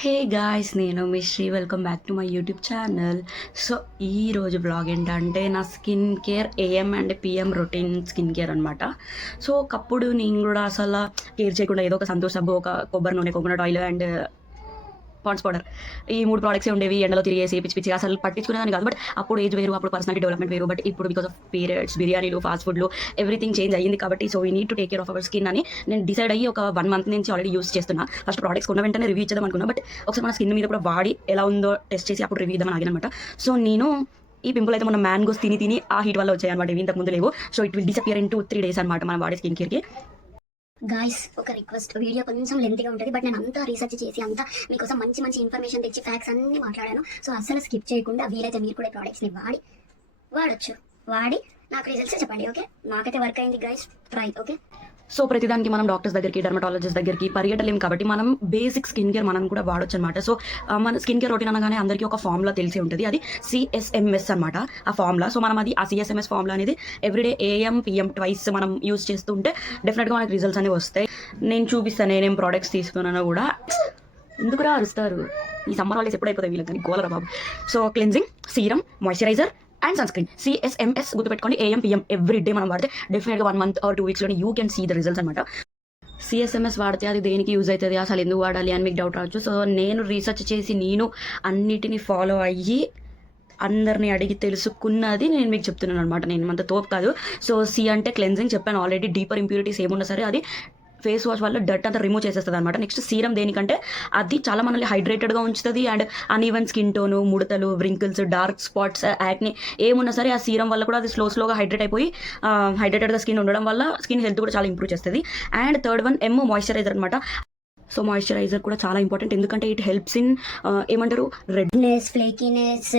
హే guys, నేను మీ Sri. Welcome back to my YouTube channel. So ఈరోజు బ్లాగ్ ఏంటంటే నా skin care AM and PM routine skin care అనమాట. సో ఒకప్పుడు నేను కూడా అసలు కేర్ చేయకుండా ఏదో ఒక సంతూర్ సబ్బు, ఒక కొబ్బరి నూనె, coconut oil and Pond's powder, ఈ 3 ప్రోడక్ట్సే ఉండేవి. ఎండలో తిరిగేసి పిచ్చి పిచ్చి అసలు పట్టించుకునేదాన్ని కాదు. బట్ అప్పుడు ఏజ్ వేరు, అప్పుడు పర్సనాలిటీ డెవలప్మెంట్ వేరు. బట్ ఇప్పుడు బికాస్ ఆఫ్ పీరియడ్స్, బిర్యానీలు, ఫాస్ట్ ఫుడ్లు, ఎవ్రీథింగ్ చేంజ్ అయ్యింది కాబట్టి so we need to take care of our skin అని నేను డిసైడ్ అయ్యి ఒక 1 మంత్ నుంచి ఆల్రెడీ యూస్ చేస్తున్నా. ఫస్ట్ ప్రోడక్ట్స్ కొన్న వెంటనే రివ్యూ ఇచ్చేద్దాం అనుకున్నా. బట్ ఒకసారి మన స్కిన్ మీద కూడా వాడి ఎలా ఉందో టెస్ట్ చేసి అప్పుడు రివ్యూ ఇద్దామని ఆగినమాట. సో నేను ఈ పింపుల్ అయితే మన మ్యాంగోస్ తిని ఆ హీట్ వల్ల వచ్చాయన్నమాట. ఇవి ఇంతకు ముందు లేవు. So it will disappear in 2-3 days అనమాట మనం వాడే స్కిన్ కేర్కి. గాయస్, ఒక రిక్వెస్ట్, వీడియో కొంచెం లెంతీగా ఉంటుంది. బట్ నేను అంతా రీసెర్చ్ చేసి అంతా మీకోసం మంచి మంచి ఇన్ఫర్మేషన్ తెచ్చి ఫ్యాక్ట్స్ అన్ని మాట్లాడాను. సో అస్సలు స్కిప్ చేయకుండా వీలైతే మీరు కూడా ప్రోడక్ట్స్ని వాడచ్చు. వాడి నాకు రిజల్ట్స్ చెప్పండి. ఓకే, నాకైతే వర్క్ అయింది గాయస్, ట్రై. ఓకే, సో ప్రతిదానికి మనం డాక్టర్స్ దగ్గరికి, డర్మటాలజిస్ట్ దగ్గరికి పరిగెట్టలేము కాబట్టి మనం బేసిక్ స్కిన్ కేర్ మనం కూడా వాడొచ్చు అనమాట. సో మన స్కిన్ కేర్ రొటీన్ అనగానే అందరికీ ఒక ఫార్ములా తెలిసి ఉంటుంది. అది సిఎస్ఎంఎస్ అనమాట ఆ ఫార్ములా. సో మనం ఆ సిఎస్ఎంఎస్ ఫార్ములా అనేది ఎవ్రీడే ఏఎం పిఎం ట్వైస్ మనం యూజ్ చేస్తుంటే డెఫినెట్గా మనకి రిజల్ట్స్ అనేవి వస్తాయి. నేను చూపిస్తాను నేనేం ప్రోడక్ట్స్ తీసుకున్నానో కూడా. ఎందుకురా అరుస్తారు? ఈ సమ్మర్ హాలిడేస్ ఎప్పుడైపోతాయి వీళ్ళకి కానీ గోలరా బాబు. So cleansing, serum, moisturiser and sunscreen. CSMS గుర్తుపెట్టుకోండి. ఏఎం పిఎం ఎవ్రీ డే మనం వాడితే డెఫినెట్గా 1 month or 2 weeksలో you can see the results అనమాట. సిఎస్ఎంఎస్ వాడితే అది దేనికి యూజ్ అవుతుంది, అసలు ఎందుకు వాడాలి అని మీకు డౌట్ రావచ్చు. సో నేను రీసెర్చ్ చేసి నేను అన్నిటిని ఫాలో అయ్యి అందరిని అడిగి తెలుసుకున్నది నేను మీకు చెప్తున్నాను అనమాట. నేను అంత తోపు కాదు. సో సి అంటే క్లెన్జింగ్ చెప్పాను ఆల్రెడీ. డీపర్ ఇంప్యూరిటీస్ ఏమున్నా సరే అది ఫేస్ వాష్ వల్ల డర్ట్ అంతా రిమూవ్ చేసేస్తుంది అనమాట. నెక్స్ట్ సీరం దేనికంటే అది చాలా మనల్ని హైడ్రేటెడ్గా ఉంచుతుంది. అండ్ అన్ఈవెన్ స్కిన్ టోను, ముడతలు, వ్రింకిల్స్, డార్క్ స్పాట్స్, యాక్ని ఏమున్నా సరే ఆ సీరం వల్ల కూడా అది స్లోగా హైడ్రేట్ అయిపోయి హైడ్రేటెడ్గా స్కిన్ ఉండడం వల్ల స్కిన్ హెల్త్ కూడా చాలా ఇంప్రూవ్ చేస్తుంది. అండ్ థర్డ్ వన్ మాయిశ్చరైజర్ అనమాట. సో మాయిశ్చరైజర్ కూడా చాలా ఇంపార్టెంట్. ఎందుకంటే ఇట్ హెల్ప్స్ ఇన్ ఏమంటారు రెడ్నెస్, ఫ్లేకీనెస్,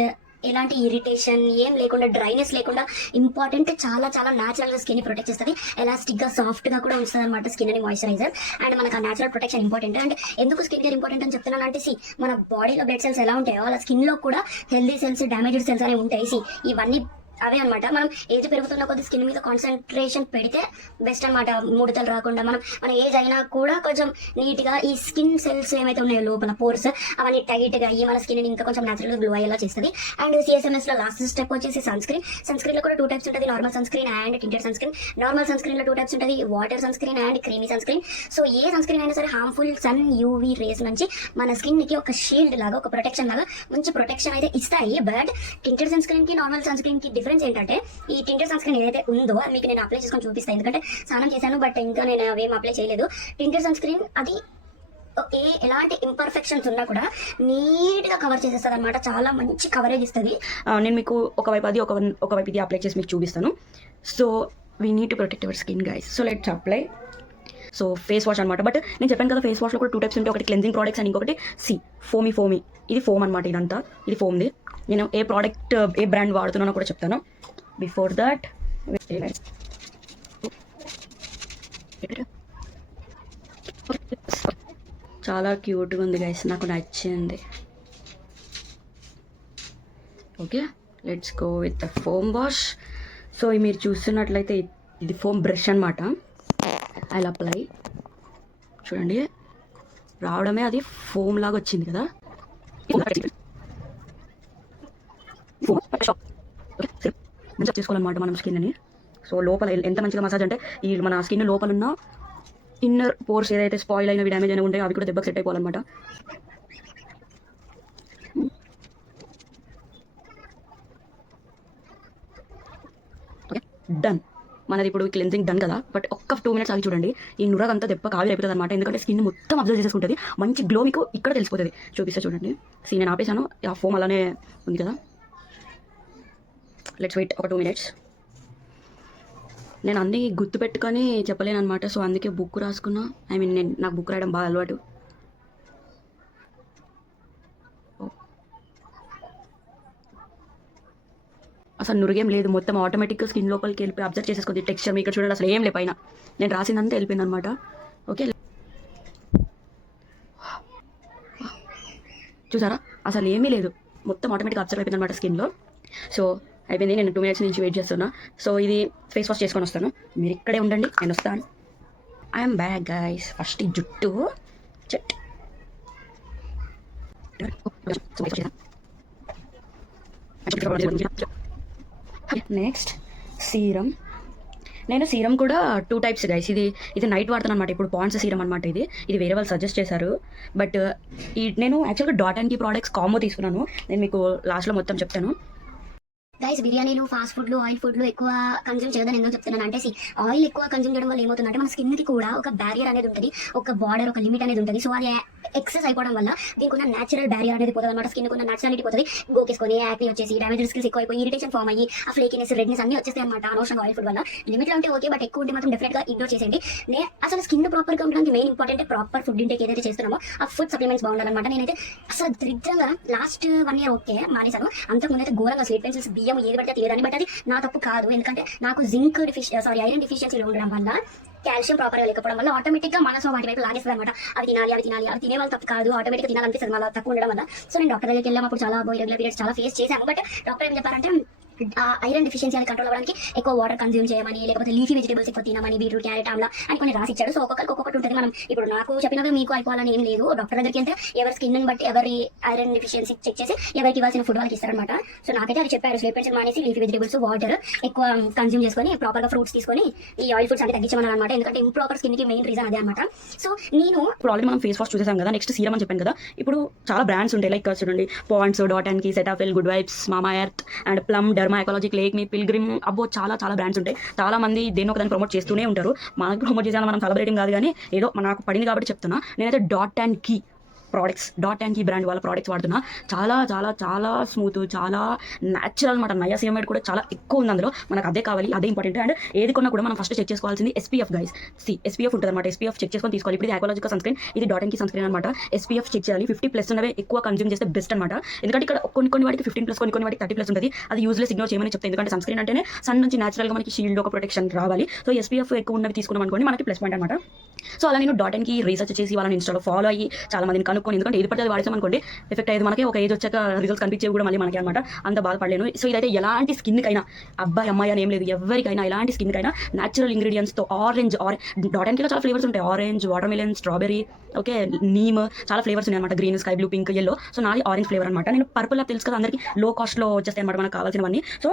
ఎలాంటి ఇరిటేషన్ ఏం లేకుండా, డ్రైనెస్ లేకుండా, ఇంపార్టెంట్ చాలా చాలా న్యాచురల్గా స్కిన్ ప్రొటెక్ట్ చేస్తుంది. ఎలాస్టిక్గా, సాఫ్ట్గా కూడా ఉంచుతుంది అనమాట స్కిన్ అని మాయిశ్చరైజర్. అండ్ మనకు ఆ న్యాచురల్ ప్రొటెక్షన్ ఇంపార్టెంట్. అండ్ ఎందుకు స్కిన్ కేర్ ఇంపార్టెంట్ అని చెప్తున్నాను అంటే మన బాడీలో బ్లడ్ సెల్స్ ఎలా ఉంటాయో అలా స్కిన్లో కూడా హెల్దీ సెల్స్, డ్యామేజ్డ్ సెల్స్ అనేవి ఉంటాయి. ఇవన్నీ అవే అనమాట. మనం ఏజ్ పెరుగుతున్న కొద్ది స్కిన్ మీద కాన్సన్ట్రేషన్ పెడితే బెస్ట్ అనమాట. ముడతలు రాకుండా మన ఏజ్ అయినా కూడా కొంచెం నీట్గా ఈ స్కిన్ సెల్స్ ఏమైతే ఉన్నాయో లోపల పోర్స్ అవన్నీ టైట్గా అయ్యి మన స్కిన్ ఇంకా కొంచెం న్యాచురల్గా గ్లో అయ్యేలా చేస్తుంది. అండ్ సిఎస్ఎంఎస్లో లాస్ట్ స్టెప్ వచ్చేసి సన్ స్క్రీన్లో కూడా 2 types ఉంటుంది. Normal sunscreen and tinted sunscreen. Normal సన్ స్క్రీన్లో 2 types ఉంటుంది. Water sunscreen and creamy sunscreen. So ఏ సన్ స్క్రీన్ అయినా సరే హార్మ్ఫుల్ సన్ యూవీ రేస్ నుంచి మన స్కిన్కి ఒక షీల్డ్ లాగా, ఒక ప్రొటెక్షన్ లాగా మంచి ప్రొటెక్షన్ అయితే ఇస్తాయి. బట్ టింటెడ్ సన్ స్క్రీన్కి నార్మల్ సన్ స్క్రీన్కి డిఫరెన్స్ ఏంటంటే ఈ టింటెడ్ సన్ స్క్రీన్ ఏదైతే ఉందో అది మీకు నేను అప్లై చేసుకొని చూపిస్తాను. ఎందుకంటే స్నానం చేశాను బట్ ఇంకా నేను అవేం అప్లై చేయలేదు. టింటెడ్ సన్ స్క్రీన్ అది ఎలాంటి ఇంపర్ఫెక్షన్స్ ఉన్నా కూడా నీట్గా కవర్ చేసేస్తుంది అనమాట. చాలా మంచి కవరేజ్ ఇస్తుంది. నేను మీకు ఒకవైపు ఇది అప్లై చేసి మీకు చూపిస్తాను. So we need to protect our skin guys. So let's apply. So face wash అనమాట. బట్ నేను చెప్పాను కదా ఫేస్ వాష్లో కూడా 2 types ఉంటాయి. ఒకటి క్లెన్జింగ్ ప్రోడక్ట్స్ అండ్ ఇంకొకటి ఫోమీ. ఇది ఫోమ్ అనమాట. ఇదంతా ఇది ఫోమ్ది. నేను ఏ ప్రోడక్ట్, ఏ బ్రాండ్ వాడుతున్నానో కూడా చెప్తాను. బిఫోర్ దట్ చాలా క్యూట్గా ఉంది గైస్, నాకు నచ్చింది. Okay, let's go with the foam wash. So మీరు చూస్తున్నట్లయితే ఇది ఫోమ్ బ్రష్ అనమాట. I apply. చూడండి, రావడమే అది ఫోమ్ లాగా వచ్చింది కదా. మంచిగా చేసుకోవాలన్నమాట మనం స్కిన్ని. సో లోపల ఎంత మంచిగా మసాజ్ అంటే ఈ మన స్కిన్ లోపల ఉన్న ఇన్నర్ పోర్స్ ఏదైతే స్పాయిల్ అయినవి, డ్యామేజ్ అయినవి ఉంటాయో అవి కూడా దెబ్బకి సెట్ అయిపోవాలన్నమాట. Okay, done. మనది ఇప్పుడు క్లెన్జింగ్ డన్ కదా. బట్ ఒక్క 2 minutes ఆగి చూడండి, ఈ నురగంతా దెబ్బ కావి అయిపోతుంది అనమాట. ఎందుకంటే స్కిన్ మొత్తం అబ్జర్వ్ చేసుకుంటుంది. మంచి గ్లో మీకు ఇక్కడ తెలిసిపోతుంది. చూపిస్తే చూడండి. నేను ఆపేసాను, ఆ ఫోమ్ అలానే ఉంది కదా. లెట్స్ వెయిట్ ఒక 2 minutes. నేను అన్నీ గుర్తుపెట్టుకొని చెప్పలేను అనమాట. సో అందుకే బుక్ రాసుకున్నా. నాకు బుక్ రాయడం బాగా అలవాటు. అసలు నురుగేం లేదు, మొత్తం ఆటోమేటిక్గా స్కిన్ లోపలికి వెళ్ళిపోయి అబ్జర్వ్ చేసేసుకుంది. టెక్స్చర్ మీకు చూడండి, అసలు ఏం లేపైన నేను రాసిందంతా వెళ్ళిపోయింది అనమాట. ఓకే, చూసారా అసలు ఏమీ లేదు, మొత్తం ఆటోమేటిక్గా అబ్జర్వ్ అయిపోయింది అనమాట స్కిన్లో. సో అయిపోయింది. నేను 2 minutes నుంచి వెయిట్ చేస్తున్నా. సో ఇది ఫేస్ వాష్ చేసుకొని వస్తాను, మీరు ఇక్కడే ఉండండి, నేను వస్తాను. I'm back guys. ఫస్ట్ ఈ జుట్టు చెట్ నెక్స్ట్ సీరం. నేను సీరం కూడా 2 టైప్స్ గైస్. ఇది నైట్ వాడతాను అనమాట. ఇప్పుడు పాండ్స్ సీరం అనమాట. ఇది వేరే వాళ్ళు సజెస్ట్ చేశారు. బట్ నేను యాక్చువల్గా Dot and Key products combo తీసుకున్నాను. నేను మీకు లాస్ట్లో మొత్తం చెప్తాను. గైస్, బిర్యానీలు, ఫాస్ట్ ఫుడ్లు, ఆయిల్ ఫుడ్లు ఎక్కువ కన్జ్యూమ్ చేయదని ఎందుకు చెప్తున్నాను అంటే, ఆయిల్ ఎక్కువ కన్జ్యూమ్ చేయడం వల్ల ఏమవుతుందంటే మన స్కిన్ కి కూడా ఒక బ్యారియర్ అనేది ఉంటుంది, ఒక బార్డర్, ఒక లిమిట్ అనేది ఉంటుంది. సో అది ఎక్సెస్ అయిపోవడం వల్ల దీనికి ఉన్న నేచురల్ బ్యారియర్ అనేది పోతుంది అనమాట. స్కిన్ ఉన్న నేచురాలిటీ పోతుంది. గోకేసుకొని యాక్ని వచ్చేసి డ్యామేజ్ స్కిల్స్ ఎక్కువ అయిపోయి ఇరిటేషన్ ఫామ్ అయ్యి ఆ ఫ్లేకినెస్, రెడ్నెస్ అన్ని వచ్చేస్తాయి అనమాట అనవసరంగా ఆయిల్ ఫుడ్ వల్ల. లిమిట్లో ఉంటే ఓకే, బట్ ఎక్కువ ఉంటే మాత్రం డెఫినెట్ గా ఇగ్నోర్ చేసేయండి. అసలు స్కిన్ ప్రాపర్ గా ఉండడానికి main important proper food intake ఏదైతే చేస్తున్నామో ఆ ఫుడ్ సప్లిమెంట్స్ బాగుండాలన్నమాట. నేనైతే అసలు దరిద్రంగా లాస్ట్ 1 year ఓకే మానేశాను. అంతకుముందు అయితే ఘోరంగా స్లీప్ పెన్సిల్స్, బియ్యం ఏది పడితే తీయదాన్ని. బట్ అది నా తప్పు కాదు, ఎందుకంటే నాకు ఐరన్ డెఫిషియన్సీలో ఉండడం వల్ల, కాల్షియం ప్రాపర్గా లేకపోవడం వల్ల ఆటోమేటిక్ గా మనసు వాటి వైపు లాగేస్తుంది అనమాట. అవి తినే వాళ్ళు తప్పు కాదు, ఆటోమేటిక్ తినాలనిపిస్తుంది మళ్ళీ తక్కువ ఉండడం వల్ల. సో నేను డాక్టర్ దగ్గరికి వెళ్ళాము, చాలా ఇర్రెగ్యులర్ పీరియడ్స్ చాలా ఫేస్ చేశాము. బట్ డాక్టర్ ఏం చెప్పారంటే ఐరన్ డెఫిషియన్సీ అని కంట్రోల్ అవ్వడానికి ఎక్కువ వాటర్ కన్జ్యూమ్ చేయమని, లేకపోతే లీఫీ వెజిటబుల్స్ ఎక్కువ తినమని, బీట్రూట్, క్యారెట్, ఆమ్లా అని కొన్ని రాసి ఇచ్చాడు. సో ఒక్కొక్కరికి ఒక్కొక్కటి ఉంటుంది. మనం ఇప్పుడు నాకు చెప్పినవి మీకు అయిపోవాలని ఏం లేదు. డాక్టర్ దగ్గరికి వెళ్తే ఎవరి స్కిన్ బట్టి ఎవరి ఐరన్ డెఫిషియన్సీ చెక్ చేసి ఎవరికి ఇవ్వాల్సిన ఫుడ్ వాళ్ళకి ఇస్తారనమాట. సో నాకైతే అది చెప్పారు, స్లీప్ పెన్సిల్ మానేసి లీఫీ వెజిటబుల్స్, వాటర్ ఎక్కువ కన్జ్యూమ్ చేసుకొని ప్రాపర్ గా ఫ్రూట్స్ తీసుకొని ఈ ఆయిల్ ఫుడ్స్ అంటే తగ్గించమని అనమాట. ఎందుకంటే ఇంప్రాపర్ స్కిన్ కి మెయిన్ రీజన్ అదే అనమాట. సో నేను ఇప్పుడు ఆల్రెడీ మనం ఫేస్ వాష్ చూసేసాం కదా. నెక్స్ట్ సీరం అని చెప్పాను కదా. ఇప్పుడు చాలా బ్రాండ్స్ ఉంటాయి. లైక్ చూడండి, Pond's, Dot and Key, Cetaphil, Good Vibes, Mamaearth and Plum, Derma Ecology, Lakme, Pilgrim, అబ్బో చాలా బ్రాండ్స్ ఉంటాయి. చాలా మంది దేని ఒకదాన్ని ప్రమోట్ చేస్తూనే ఉంటారు. మనకు ప్రమోట్ చేయాలని మనం సెలబ్రేటింగ్ కాదు, కానీ ఏదో నాకు పడింది కాబట్టి చెప్తున్నా. నేనైతే డాట్ అండ్ కీ బ్రాండ్ వాళ్ళ ప్రోడక్ట్స్ వాడుతున్నా. చాలా స్మూత్, చాలా న్యాచురల్ అనమాట. నయాసినమైడ్ కూడా చాలా ఎక్కువ ఉంది అందులో. మనకు అదే కావాలి, అదే ఇంపార్టెంట్. అండ్ ఏది కొన్నా కూడా మనం ఫస్ట్ చెక్ చేసుకోవాల్సింది SPF గైస్. SPF ఉంటుంది అనమాట. SPF చెక్ చేసుకొని తీసుకోవాలి. ఇప్పుడు ఇది ఆక్వాలజికల్ సన్ స్క్రీన్, ఇది Dot and Key sunscreen అనమాట. SPF చెక్ చేయాలి. 50+ ఉన్నవే ఎక్కువ కన్జ్యూమ్ చేస్తే బెస్ట్ అనమాట. ఎందుకంటే ఇక్కడ కొన్ని వాటికి 15+, కొన్ని వాటికి 30+ ఉంటుంది. అది యూజ్లెస్, ఇగ్నోర్ చేయమని చెప్తాను. ఎందుకంటే సన్ స్క్రీన్ అంటేనే సన్ నుంచి న్యాచురల్గా మనకి షీల్డ్, ఒక ప్రొటెక్షన్ రావాలి. సో SPF ఎక్కువ ఉన్నవి తీసుకున్నాం అనుకోండి, మనకి ప్లస్ పాయింట్ అనమాట. సో అలా నేను డాట్ అండ్ కీ రీసెర్చ్ చేసి వాళ్ళని ఇన్స్టాలో ఫాలో అయ్యి చాలా మందిని కనుక్కొని, ఎందుకంటే ఏది పడితే అది వాడేసామనుకోండి ఎఫెక్ట్ అయ్యేది మనకి. ఒక ఏజ్ వచ్చాక రిజల్ట్స్ కనిపించేవి కూడా మళ్ళీ మనకి అనమాట. అంత బాధపడలేను. సో ఇదైతే ఎలాంటి స్కిన్కైనా, అబ్బాయి అమ్మాయి అని ఏం లేదు, ఎవరికైనా ఎలాంటి స్కిన్కైనా న్యాచురల్ ఇంగ్రీడియంట్స్తో డాట్ అండ్ కీలో చాలా ఫ్లేవర్స్ ఉంటాయి. Orange, water melon, strawberry, okay, neem, చాలా ఫ్లేవర్స్ ఉన్నాయి అనమాట. Green, sky blue, pink, yellow. So నాది ఆరెంజ్ ఫ్లేవర్ అనమాట. నేను పర్పుల్ తెలుసు కదా అందరికి, లో కాస్ట్లో వచ్చేస్తాయి అనమాట మనకు కావాల్సినవన్నీ. సో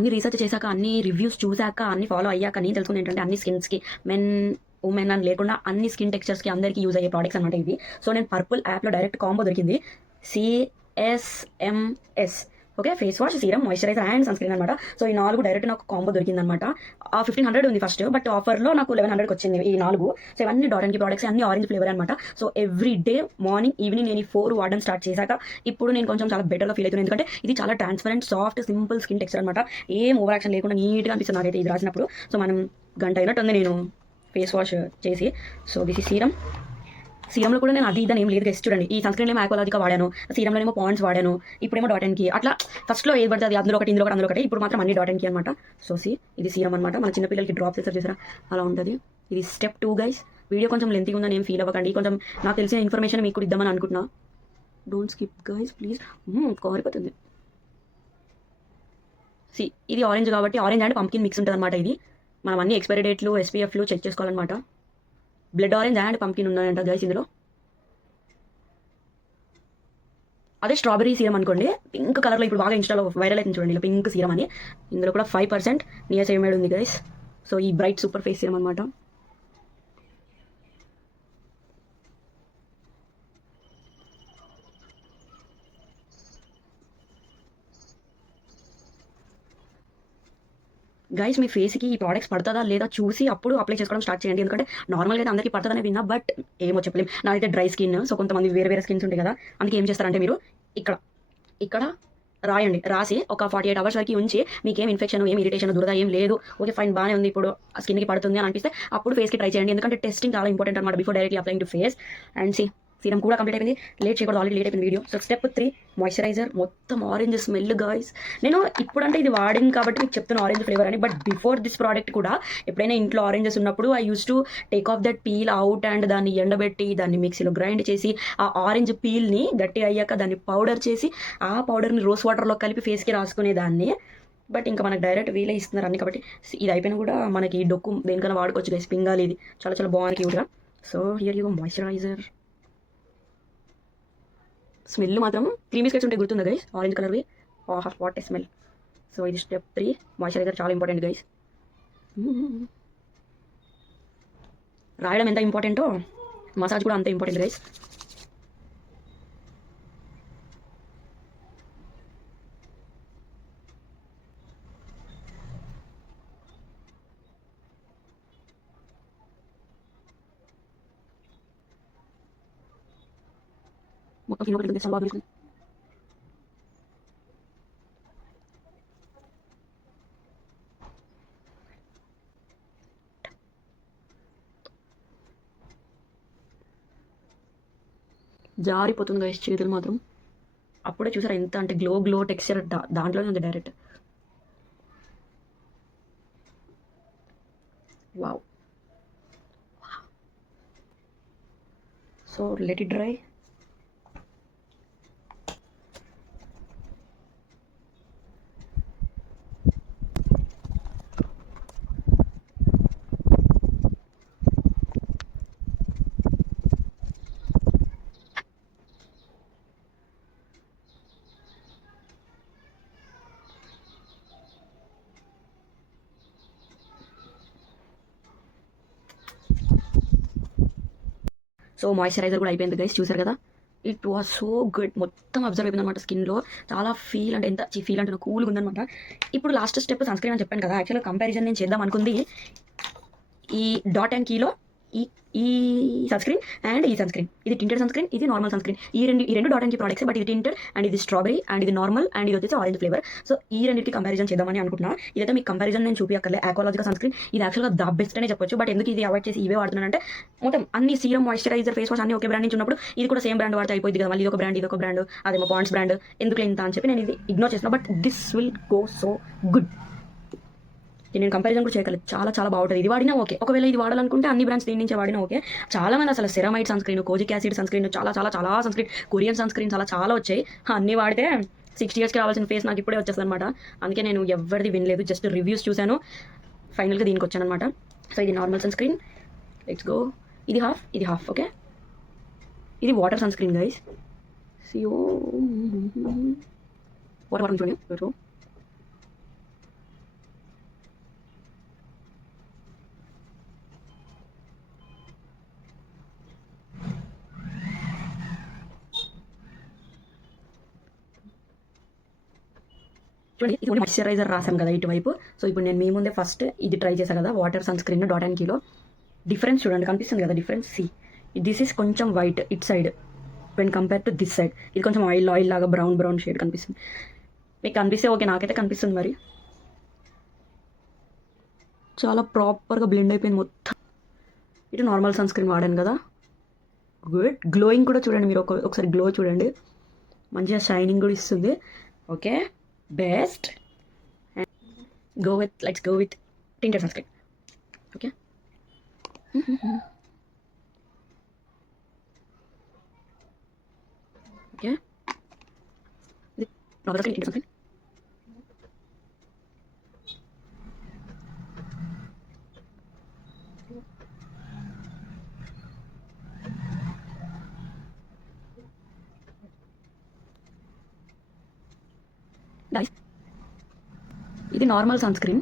అన్ని రీసెర్చ్ చేశాక, అన్ని రివ్యూస్ చూశాక, అన్ని ఫాలో అయ్యాక నేను తెలుసుకుంది ఏంటంటే, అన్ని స్కిన్స్కి, మెన్, ఉమెన్ అని లేకుండా అన్ని స్కిన్ టెక్స్చర్స్కి అందరికీ యూజ్ అయ్యే ప్రోడక్ట్స్ అనమాట ఇవి. సో నేను పర్పుల్ యాప్లో డైరెక్ట్ కాంబో దొరికింది. CSMS, okay, face wash, serum, moisturiser and sunscreen అనమాట. సో ఈ 4 డైరెక్ట్ నాకు కాంబో దొరికిందనమాట. 1500 ఉంది ఫస్ట్, బట్ ఆఫర్లో నాకు 1100కి వచ్చింది ఈ 4. సో ఇవన్నీ డాట్ అండ్ కీ ప్రోడక్ట్స్, అన్ని ఆరెంజ్ ఫ్లేవర్ అనమాట. So every day morning, evening నేను ఈ 4 వాడడం స్టార్ట్ చేశాక ఇప్పుడు నేను కొంచెం చాలా బెటర్గా ఫీల్ అవుతున్నాను. ఎందుకంటే ఇది చాలా transparent, soft, simple skin texture అనమాట. ఏం ఓవర్ యాక్షన్ లేకుండా నీట్గా అనిపిస్తుంది నాకైతే ఇది రాసినప్పుడు. సో మనం గంట అయినట్టుంది నేను ఫేస్ వాష్ చేసి. సో దిస్ ఈ సీరంలో కూడా నేను అది ఇదని ఏం లేదు గైస్. చూడండి, ఈ సన్ స్క్రీన్లో ఏమో ఆక్వాలజికా వాడాను, సీరంలో ఏమో పాండ్స్ వాడాను, ఇప్పుడేమో డాట్ అండ్ కీ. అట్లా ఫస్ట్లో ఏది పడుతుంది అందులో ఒకటి, ఇందులో ఒకటి. ఇప్పుడు మాత్రం అన్ని డాట్ అండ్ కీ అనమాట. సో ఇది సీరం అనమాట. మన చిన్నపిల్లలకి డ్రాప్స్ వేస్తారు చూసారా, అలా ఉంటుంది. ఇది స్టెప్ 2 గైస్. వీడియో కొంచెం లెంతీగా ఉందని ఏం ఫీల్ అవ్వకండి. కొంచెం నాకు తెలిసిన ఇన్ఫర్మేషన్ మీకు ఇద్దామని అనుకుంటున్నా. Don't skip guys please. కోరిపోతుంది. ఇది ఆరెంజ్ కాబట్టి, ఆరెంజ్ అండ్ పంకిన్ మిక్స్ ఉంటుంది అనమాట. ఇది మనం అన్ని ఎక్స్పైరీ డేట్లు, SPFలు చెక్ చేసుకోవాలన్నమాట. బ్లడ్ ఆరెంజ్ అండ్ పంకిన్ ఉన్నాయంట గైస్ ఇందులో. అదే స్ట్రాబెరీ సీరం అనుకోండి, పింక్ కలర్లో ఇప్పుడు బాగా ఇన్స్టాలో వైరల్ అవుతుంది చూడండి, ఇలా పింక్ సీరం అని. ఇందులో కూడా 5% నియాసినమైడ్ ఉంది గైస్. సో ఈ బ్రైట్ సూపర్ ఫేస్ సీరం అనమాట. గైస్ మీ ఫేస్కి ఈ ప్రోడక్ట్స్ పడుతుందా లేదా చూసి అప్పుడు అప్లై చేసుకోవడం స్టార్ట్ చేయండి. ఎందుకంటే నార్మల్గా అయితే అందరికీ పడుతుందని విన్నా, బట్ ఏమో చెప్పలేం. నాదైతే డ్రై స్కిన్. సో కొంతమంది వేరే స్కిన్స్ ఉంటాయి కదా, అందుకే ఏం చేస్తారంటే మీరు ఇక్కడ రాయండి. రాసి ఒక 48 hours వరకు ఉంచి మీకు ఏం ఇన్ఫెక్షన్, ఏం ఇరిటేషన్, దురద ఏం లేదు, ఓకే ఫైన్ బాగానే ఉంది, ఇప్పుడు స్కిన్కి పడుతుంది అని అనిపిస్తే అప్పుడు ఫేస్కి ట్రై చేయండి. ఎందుకంటే టెస్టింగ్ చాలా ఇంపార్టెంట్ అనమాట before directly applying to face. And serum కూడా కంప్లీట్ అయిపోయింది. లేట్ చేయకూడదు, ఆల్రెడీ లేట్ అయిపోయింది వీడియో. So step 3 moisturiser. మొత్తం ఆరెంజ్ స్మెల్ గాయ్స్. నేను ఇప్పుడంటే ఇది వాడింది కాబట్టి మీకు చెప్తున్నా ఆరెంజ్ ఫ్లేవర్ అని, బట్ బిఫోర్ దిస్ ప్రోడక్ట్ కూడా ఎప్పుడైనా ఇంట్లో ఆరెంజెస్ ఉన్నప్పుడు I use to take off that peel out and దాన్ని ఎండబెట్టి దాన్ని మిక్సీలో గ్రైండ్ చేసి ఆ ఆరెంజ్ పీల్ని గట్టి అయ్యాక దాన్ని పౌడర్ చేసి ఆ పౌడర్ని రోజ్ వాటర్లో కలిపి ఫేస్కి రాసుకునేదాన్ని. బట్ ఇంకా మనకు డైరెక్ట్ వీలే ఇస్తున్నారు అన్ని కాబట్టి ఇది అయిపోయినా కూడా మనకి డొక్కు దేనికైనా వాడుకోవచ్చు గైస్. పింగాలి ఇది చాలా బాగుంది క్యూట్గా. So here you moisturizer, smell మాత్రం 3 బిస్కెట్స్ ఉంటే గుర్తుందా గైస్, ఆరెంజ్ కలర్వి. What a smell. సో ఇది స్టెప్ 3. మాయిశ్చరైజర్ చాలా ఇంపార్టెంట్ గైస్. రాయడం ఎంత ఇంపార్టెంటో మసాజ్ కూడా అంత ఇంపార్టెంట్ గైస్. మొత్తం ఫీల్ ఒకటి చాలా బాగా తెలుసుకుంది. జారిపోతుంది గైస్ చేతులు మాత్రం. అప్పుడే చూసారా ఎంత అంటే గ్లో టెక్స్చర్ దాంట్లోనే ఉంది direct. Wow. So let it dry. So moisturiser కూడా అయిపోయింది గైస్, చూసారు కదా. It was so good. మొత్తం అబ్జర్వ్ అయిపోయింది అనమాట స్కిన్లో. చాలా ఫీల్ అంటే కూల్గా ఉందనమాట. ఇప్పుడు లాస్ట్ స్టెప్ సన్ స్క్రీన్ అని చెప్పాను కదా. యాక్చువల్గా కంపారిజన్ నేను చేద్దాం అనుకుంది ఈ డాట్ అండ్ కీలో ఈ ఈ సన్ స్క్రీన్ అండ్ ఈ సన్ స్క్రీన్. ఇది టింటెడ్ సన్ స్క్రీన్, ఇది నార్మల్ సన్ స్క్రీన్. ఈ రెండు Dot and Key products, but ఇది టింటెడ్ అండ్ ఇది స్ట్రాబెరీ అండ్ ఇది నార్మల్ అండ్ ఇది వచ్చేసి ఆరెంజ్ ఫ్లేవర్. సో ఈ రెండింటికి కంపారిజన్ చేద్దామని అనుకుంటున్నా. ఇదైతే మీకు కంపారిజన్ నేను చూపించక్కర్లే. ఆక్వాలజికా సన్ స్క్రీన్ ఇది యాక్చువల్గా ద బెస్ట్ అనే చెప్పొచ్చు. బట్ ఎందుకు ఇది అవాయిడ్ చేసి ఇవే వాడుతున్నానంటే మొత్తం అన్ని సీరం, మాయిశ్చరైజర్, ఫేస్ వాష్ అన్ని ఒకే బ్రాండ్ నుంచి ఉన్నప్పుడు ఇది కూడా సేమ్ బ్రాండ్ వాడితే అయిపోయింది కదా. మళ్ళీ ఇది ఒక బ్రాండ్ అదేమో పాండ్స్ బ్రాండ్ ఎందుకు ఇంత అని చెప్పి నేను ఇది ఇగ్నోర్ చేసిన. But this will go so good. నేను కంపారిజన్ కూడా చేయగలను. చాలా బాగుంటుంది. ఇది వాడినా ఓకే. ఒకవేళ ఇది వాడాలనుకుంటే అన్ని బ్రాండ్స్ దీని నుంచి వాడినా ఓకే. చాలా మంది అసలు ceramide sunscreen, kojic acid sunscreen, చాలా sunscreen, Korean sunscreens చాలా వచ్చాయి. అన్నీ వాడితే 60 yearsకి రావాల్సిన ఫేస్ నాకు ఇప్పుడే వచ్చేస్తుంది అనమాట. అందుకే నేను ఎవరిది వినలేదు, జస్ట్ రివ్యూస్ చూశాను, ఫైనల్గా దీనికి వచ్చాను అనమాట. సో ఇది normal sunscreen. Let's go. ఇది హాఫ్ ఓకే. ఇది వాటర్ సన్ స్క్రీన్ గైస్. సియో వాటర్ చూడండి. చూడండి, ఇది మాయిశ్చరైజర్ రాసాం కదా ఇటువైపు. సో ఇప్పుడు నేను మీ ముందే ఫస్ట్ ఇది ట్రై చేశాను కదా, water sunscreen Dot and కీలో. డిఫరెన్స్ చూడండి, కనిపిస్తుంది కదా డిఫరెన్స్. దిస్ ఈస్ కొంచెం white it side when compare to this side. ఇది కొంచెం ఆయిల్ లాగా బ్రౌన్ షేడ్ కనిపిస్తుంది. మీకు కనిపిస్తే ఓకే, నాకైతే కనిపిస్తుంది. మరి చాలా ప్రాపర్గా బ్లెండ్ అయిపోయింది మొత్తం. ఇటు నార్మల్ సన్ స్క్రీన్ వాడాను కదా, గుడ్. గ్లోయింగ్ కూడా చూడండి మీరు, ఒకసారి గ్లో చూడండి, మంచిగా షైనింగ్ కూడా ఇస్తుంది. Okay, best. And let's go with tinted sunscreen. Okay. Okay. Now let's tinted sunscreen. ఇది నార్మల్ సన్ స్క్రీన్.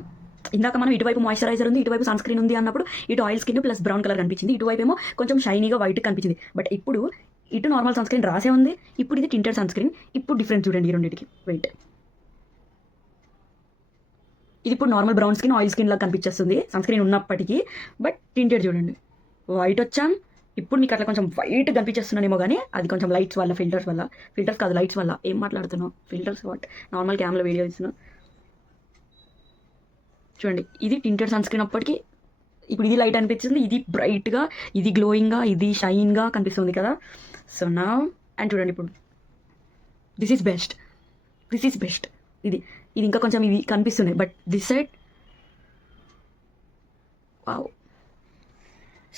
ఇందాక మనం ఇటువైపు మాయిశ్చరైజర్ ఉంది, ఇటువైపు సన్ స్క్రీన్ ఉంది అన్నప్పుడు ఇటు oil skin plus brown colour కనిపించింది, ఇటువైపు ఏమో కొంచెం షైనీగా వైట్ కనిపించింది. బట్ ఇప్పుడు ఇటు నార్మల్ సన్ స్క్రీన్ రాసే ఉంది, ఇప్పుడు ఇది టింటెడ్ సన్ స్క్రీన్. ఇప్పుడు డిఫరెన్స్ చూడండి ఈ రెండింటికి. వెయిట్, ఇది ఇప్పుడు normal brown skin oil skin లాగా కనిపించేస్తుంది సన్ స్క్రీన్ ఉన్నప్పటికీ. బట్ టింటెడ్ చూడండి, వైట్ వచ్చాం. ఇప్పుడు మీకు అట్లా కొంచెం వైట్ కనిపించేస్తున్నానేమో, కానీ అది కొంచెం లైట్స్ వల్ల, ఫిల్టర్స్ కాదు లైట్స్ వల్ల. ఏం మాట్లాడుతున్నావు, ఫిల్టర్స్ వాట్, నార్మల్ క్యామ్లో వీడియో ఇస్తున్నావు. చూడండి, ఇది టింటెడ్ సన్ స్క్రీన్ అప్పటికి ఇప్పుడు ఇది లైట్ అనిపించింది, ఇది బ్రైట్గా, ఇది గ్లోయింగ్గా, ఇది షైన్గా కనిపిస్తుంది కదా. సో నా అండ్ చూడండి ఇప్పుడు దిస్ ఈజ్ బెస్ట్. ఇది ఇంకా కొంచెం ఇవి కనిపిస్తున్నాయి, but this side wow.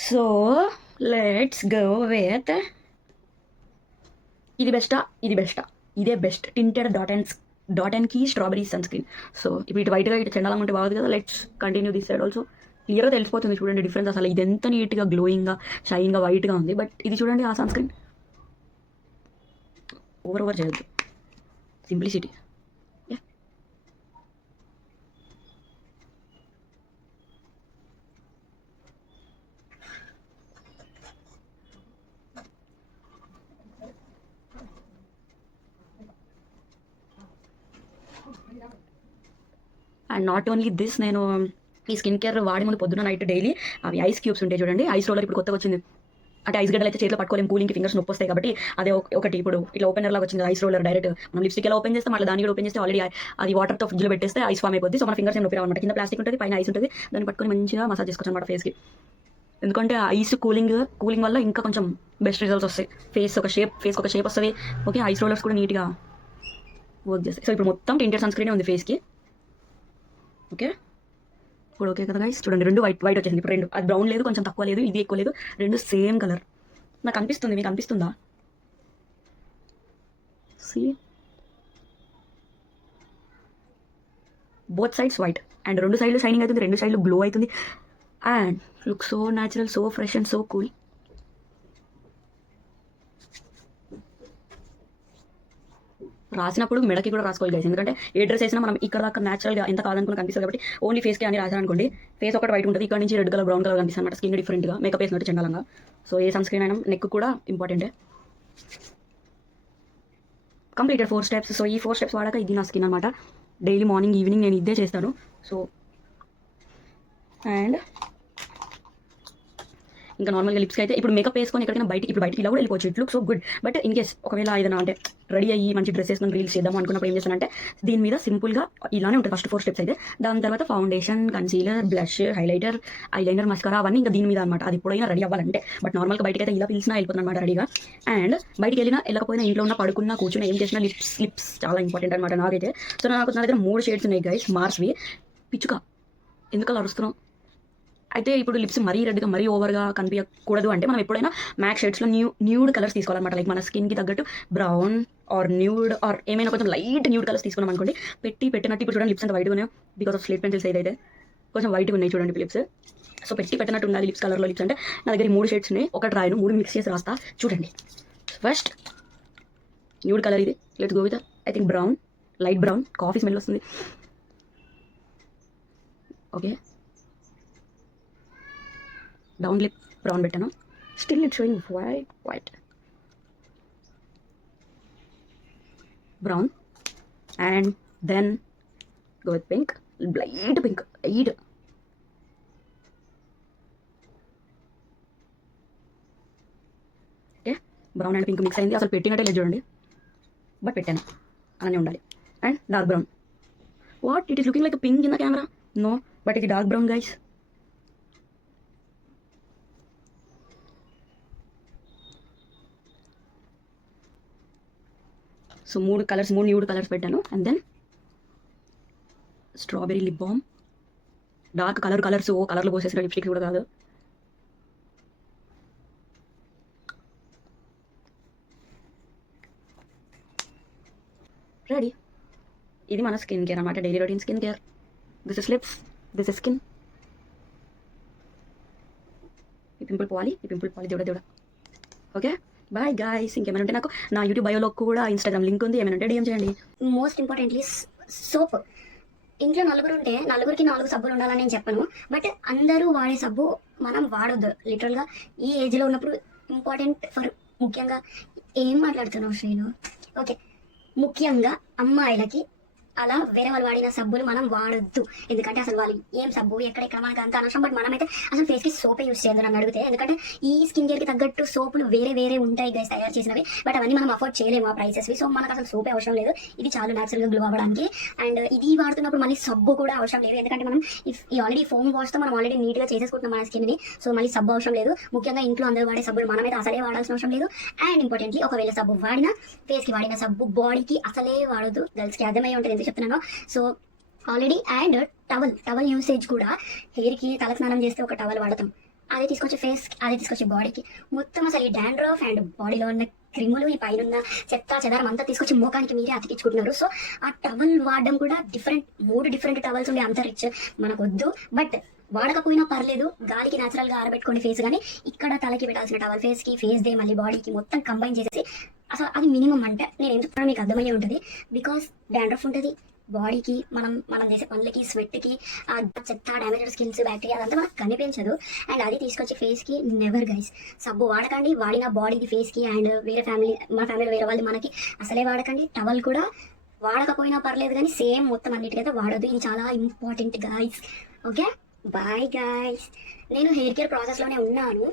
So let's go with ఇది బెస్టా, ఇదే best tinted Dot and Key strawberry sunscreen. So ఇప్పుడు ఇటు వైట్గా ఇటు చెండాలంగా ఉంటే బాగుంది కదా. Let's continue this side also. క్లియర్గా తెలిసిపోతుంది చూడండి డిఫరెన్స్. అసలు ఇది ఎంత నీట్గా గ్లోయింగ్గా షైన్గా వైట్గా ఉంది, బట్ ఇది చూడండి ఆ సన్ స్క్రీన్ ఓవర్ చేయొద్దు, simplicity. And not only this, నేను ఈ స్కిన్ కేర్ వాడి ముందు పొద్దున్న నైట్ డైలీ అవి ఐస్ క్యూబ్స్ ఉంటాయి చూడండి, ఐస్ రోలర్ ఇప్పుడు కొత్తగా వచ్చింది. అంటే ఐస్ గడ్డలు అయితే చేతిలో పట్టుకోలేము, కూలింగ్కి ఫింగర్స్ నొప్పి వస్తాయి కాబట్టి అదే ఒకటి ఇప్పుడు ఇట్లా ఓపెనర్ లాగా వచ్చింది ఐస్ రోలర్. డైరెక్ట్ మనం లిప్స్టిక్ ఎలా ఓపెన్ చేస్తే మళ్ళీ దాన్ని కూడా ఓపెన్ చేస్తే ఆల్రెడీ అది వాటర్తో ఫ్రిడ్జ్లో పెట్టేస్తే ఐస్ ఫామ్ అయిపోద్ది. సో మన ఫింగర్స్ ఏం నొప్పి రావన్నమాట. కింద ప్లాస్టిక్ ఉంటుంది, పైన ఐస్ ఉంటుంది, దాన్ని పట్టుకొని మంచిగా మసాజ్ చేసుకోవచ్చు అనమాట ఫేస్కి. ఎందుకంటే ఐస్ కూలింగ్ వల్ల ఇంకా కొంచెం బెస్ట్ రిజల్ట్స్ వస్తాయి. ఫేస్కి ఒక షేప్ వస్తుంది. ఓకే, ఐస్ రోలర్స్ కూడా నీట్గా వర్క్ చేస్తాయి. సో ఇప్పుడు మొత్తం టింటెడ్ సన్ స్క్రీనే ఉంది ఫేస్కి. ఓకే, ఇప్పుడు ఓకే కదా గైస్, చూడండి రెండు వైట్ వచ్చేసింది. ఇప్పుడు రెండు, అది బ్రౌన్ లేదు, కొంచెం తక్కువ లేదు, ఇది ఎక్కువ లేదు, రెండు సేమ్ కలర్ నాకు అనిపిస్తుంది. మీకు అనిపిస్తుందా? See, both sides white and రెండు సైడ్లు షైనింగ్ అవుతుంది, రెండు సైడ్లు గ్లో అవుతుంది and look so natural, so fresh and so cool. రాసినప్పుడు మెడకి కూడా రాసుకోవాలి గైస్, ఎందుకంటే ఏ డ్రెస్ వేసినా మనం ఇక్కడ దాకా న్యాచురల్గా ఎంత కాదనుకుని కనిపిస్తుంది కాబట్టి ఓన్లీ ఫేస్కి అని రాశారనుకోండి, ఫేస్ ఒకటి వైట్ ఉంటుంది, ఇక్కడ నుంచి రెడ్ కలర్ బ్రౌన్ కలర్ కనిపిస్తుంది అనమాట, స్కిన్ డిఫరెంట్గా మేకప్ వేసినట్టు చండాలంగా. సో ఏ సన్ స్క్రీన్ అయినా నెక్ కూడా ఇంపార్టెంటే. Completed 4 steps. సో ఈ 4 స్టెప్స్ వాడాక ఇది నా స్కిన్ అనమాట. డైలీ మార్నింగ్ ఈవినింగ్ నేను ఇదే చేస్తాను. సో అండ్ ఇంకా నార్మల్గా లిప్స్కి అయితే ఇప్పుడు మేకప్ వేసుకొని ఎక్కడికైనా బయటికి ఇలా కూడా వెళ్ళిపోవచ్చు. It look so good. But in case ఒకవేళ ఏదైనా అంటే రెడీ అయ్యి మంచి డ్రెస్ వేసుకొని రీల్స్ చేద్దాం అనుకున్నప్పుడు ఏం చేస్తానంటే దీని మీద సింపుల్గా ఇలానే ఉంటుంది ఫస్ట్ 4 స్టెప్స్ అయితే. దాని తర్వాత foundation, concealer, blush, highlighter, eyeliner, mascara అవన్నీ ఇంకా దీని మీద అనమాట. అది ఎప్పుడైనా రెడీ అవ్వాలంటే. బట్ నార్మల్గా బయటకి అయితే ఇలా పిలిచినా వెళ్ళిపోతుంది అనమాట రెడీగా. అండ్ బయటికి వెళ్ళకపోయినా ఇంట్లో ఉన్న పడుకున్నా కూర్చున్నా ఏం చేసినా లిప్స్ చాలా ఇంపార్టెంట్ అనమాట నాకైతే. సో నా దగ్గర 3 షేడ్స్ ఉన్నాయి గైస్, మార్స్వి. పిచ్చుక ఎందుకలా అరుస్తున్నాం? అయితే ఇప్పుడు లిప్స్ మరీ రెడ్గా మరీ ఓవర్గా కనిపించకూడదు అంటే మనం ఎప్పుడైనా మ్యాక్ షేడ్స్లో న్యూడ్ కలర్స్ తీసుకోవాలన్నమాట. లైక్ మన స్కిన్కి తగ్గట్టు బ్రౌన్ ఆర్ న్యూడ్ ఆర్ ఏమైనా కొంచెం లైట్ న్యూడ్ కలర్స్ తీసుకున్నాం అనుకోండి. పెట్టినట్టు ఇప్పుడు చూడండి లిప్స్ అంతా వైట్గా ఉన్నాయి బికాస్ ఆఫ్ స్లేట్ పెన్సిల్స్ ఏదైతే కొంచెం వైట్గా ఉన్నాయి చూడండి లిప్స్. సో పెట్టినట్టు ఉండాలి లిప్స్ కలర్లో. లిప్స్ అంటే నా దగ్గర 3 షేడ్స్ ఉన్నాయి, ఒకటి రాయను 3 మిక్స్ చేసి రాస్తా చూడండి. ఫస్ట్ న్యూడ్ కలర్ ఇది, let's go with I think brown, light brown, coffee smell వస్తుంది. ఓకే, డౌన్ లిప్ బ్రౌన్ పెట్టాను, still it showing white brown and then go with pink, light pink, light. Okay, brown and pink mix అయింది. అసలు పెట్టినట్టే లేదు చూడండి, but పెట్టాను అలానే ఉండాలి. And dark brown. What, it is looking like pink in the camera? No, but ఇది dark brown guys. So 3 nude colours పెట్టాను. And then strawberry lip balm, dark colours కలర్లో పోసేసిన లిప్స్టిక్స్ కూడా కాదు. రెడీ. ఇది మన స్కిన్ కేర్ అన్నమాట, daily routine skin care. This is lips, this is skin. ఈ పింపుల్ పోవాలి దేవుడా. Okay, bye guys. ఇంకేమైనా ఉంటే నాకు నా యూట్యూబ్ బయోలో కూడా ఇన్స్టాగ్రామ్ లింక్ ఉంది, ఏమైనా ఉంటే డిఎం చేయండి. Most importantly soap. ఇంట్లో నలుగురు ఉంటే నలుగురికి 4 సబ్బులు ఉండాలని నేను చెప్పను, బట్ అందరూ వాడే సబ్బు మనం వాడొద్దు. లిటరల్గా ఈ ఏజ్లో ఉన్నప్పుడు ఇంపార్టెంట్ ఫర్ ముఖ్యంగా ఏం మాట్లాడుతున్నావు శ్రీను? ఓకే, ముఖ్యంగా అమ్మాయిలకి అలా వేరే వాళ్ళు వాడిన సబ్బులు మనం వాడొద్దు. ఎందుకంటే అసలు వాళ్ళు ఏం సబ్బు ఎక్కడెక్కడ మనకు అంత అనవసరం. బట్ మనమైతే అసలు ఫేస్కి సోపే యూస్ చేయొద్దు నన్ను అడిగితే. ఎందుకంటే ఈ స్కిన్ కేర్కి తగ్గట్టు సోపులు వేరే ఉంటాయి గైస్ తయారు చేసినవి, బట్ అవన్నీ మనం అఫోర్డ్ చేయలేము ఆ ప్రైసెస్వి. సో మనకు అసలు సోపే అవసరం లేదు, ఇది చాలా న్యాచురల్గా గ్లో అవ్వడానికి. అండ్ ఇది వాడుతున్నప్పుడు మళ్ళీ సబ్బు కూడా అవసరం లేదు, ఎందుకంటే మనం ఈ ఆల్రెడీ ఫోమ్ వాష్తో మనం ఆల్రెడీ నీట్గా చేసేసుకుంటున్నాం మన స్కిన్ని. సో మళ్ళీ సబ్బు అవసరం లేదు. ముఖ్యంగా ఇంట్లో అందరూ వాడే సబ్బులు మనమైతే అసలే వాడాల్సిన అవసరం లేదు. అండ్ ఇంపార్టెంట్లీ ఒకవేళ సబ్బు వాడినా ఫేస్కి వాడిన సబ్బు బాడీకి అసలే వాడొద్దు. గర్ల్స్కి అర్థమై ఉంటుంది ఎందుకు చెప్తున్నాను. So already and towel usage కూడా, హెయిర్కి తల స్నానం చేస్తే ఒక టవల్ వాడతాం, అదే తీసుకొచ్చి ఫేస్కి, అదే తీసుకొచ్చి బాడీకి. మొత్తం అసలు ఈ డాండ్రఫ్ అండ్ బాడీలో ఉన్న క్రిములు, ఈ పైన ఉన్న చెత్త చెదారం అంతా తీసుకొచ్చి మోకానికి మీరే అతికించుకుంటున్నారు. సో ఆ టవల్ వాడడం కూడా 3 డిఫరెంట్ టవల్స్ ఉండే అంత రిచ్ మనకు వద్దు. బట్ వాడకపోయినా పర్లేదు, గాలికి natural గా ఆరబెట్టుకోండి ఫేస్. కానీ ఇక్కడ తలకి పెట్టాల్సిన టవల్ ఫేస్కి, ఫేస్ డే, మళ్ళీ బాడీకి మొత్తం కంబైన్ చేసేసి అసలు అది మినిమం. అంటే నేను ఎందుకు మీకు అర్థమయ్యే ఉంటుంది. బికాస్ డాండ్రఫ్ ఉంటుంది బాడీకి, మనం చేసే పనులకి, స్వెట్కి, ఆ చెత్త డ్యామేజ్డ్ స్కిన్స్, బ్యాక్టీరియా అదంతా మనకు కనిపించదు. అండ్ అది తీసుకొచ్చి ఫేస్కి నెవర్ గైస్. సబ్బు వాడకండి, వాడిన బాడీకి, ఫేస్కి. అండ్ వేరే మన ఫ్యామిలీలో వేరే వాళ్ళు మనకి అసలే వాడకండి. టవల్ కూడా వాడకపోయినా పర్లేదు కానీ సేమ్ మొత్తం అన్నిటికైతే వాడదు. ఇది చాలా important guys. Okay, bye guys. నేను హెయిర్ కేర్ ప్రాసెస్లోనే ఉన్నాను,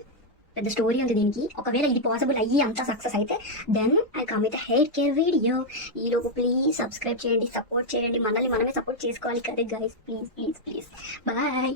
పెద్ద స్టోరీ ఉంది దీనికి. ఒకవేళ ఇది పాసిబుల్ అయ్యి అంత సక్సెస్ అయితే then I come with hair care video. ఈలోపు ప్లీజ్ సబ్స్క్రైబ్ చేయండి, సపోర్ట్ చేయండి. మనల్ని మనమే సపోర్ట్ చేసుకోవాలి కదా guys. Please please please. Bye.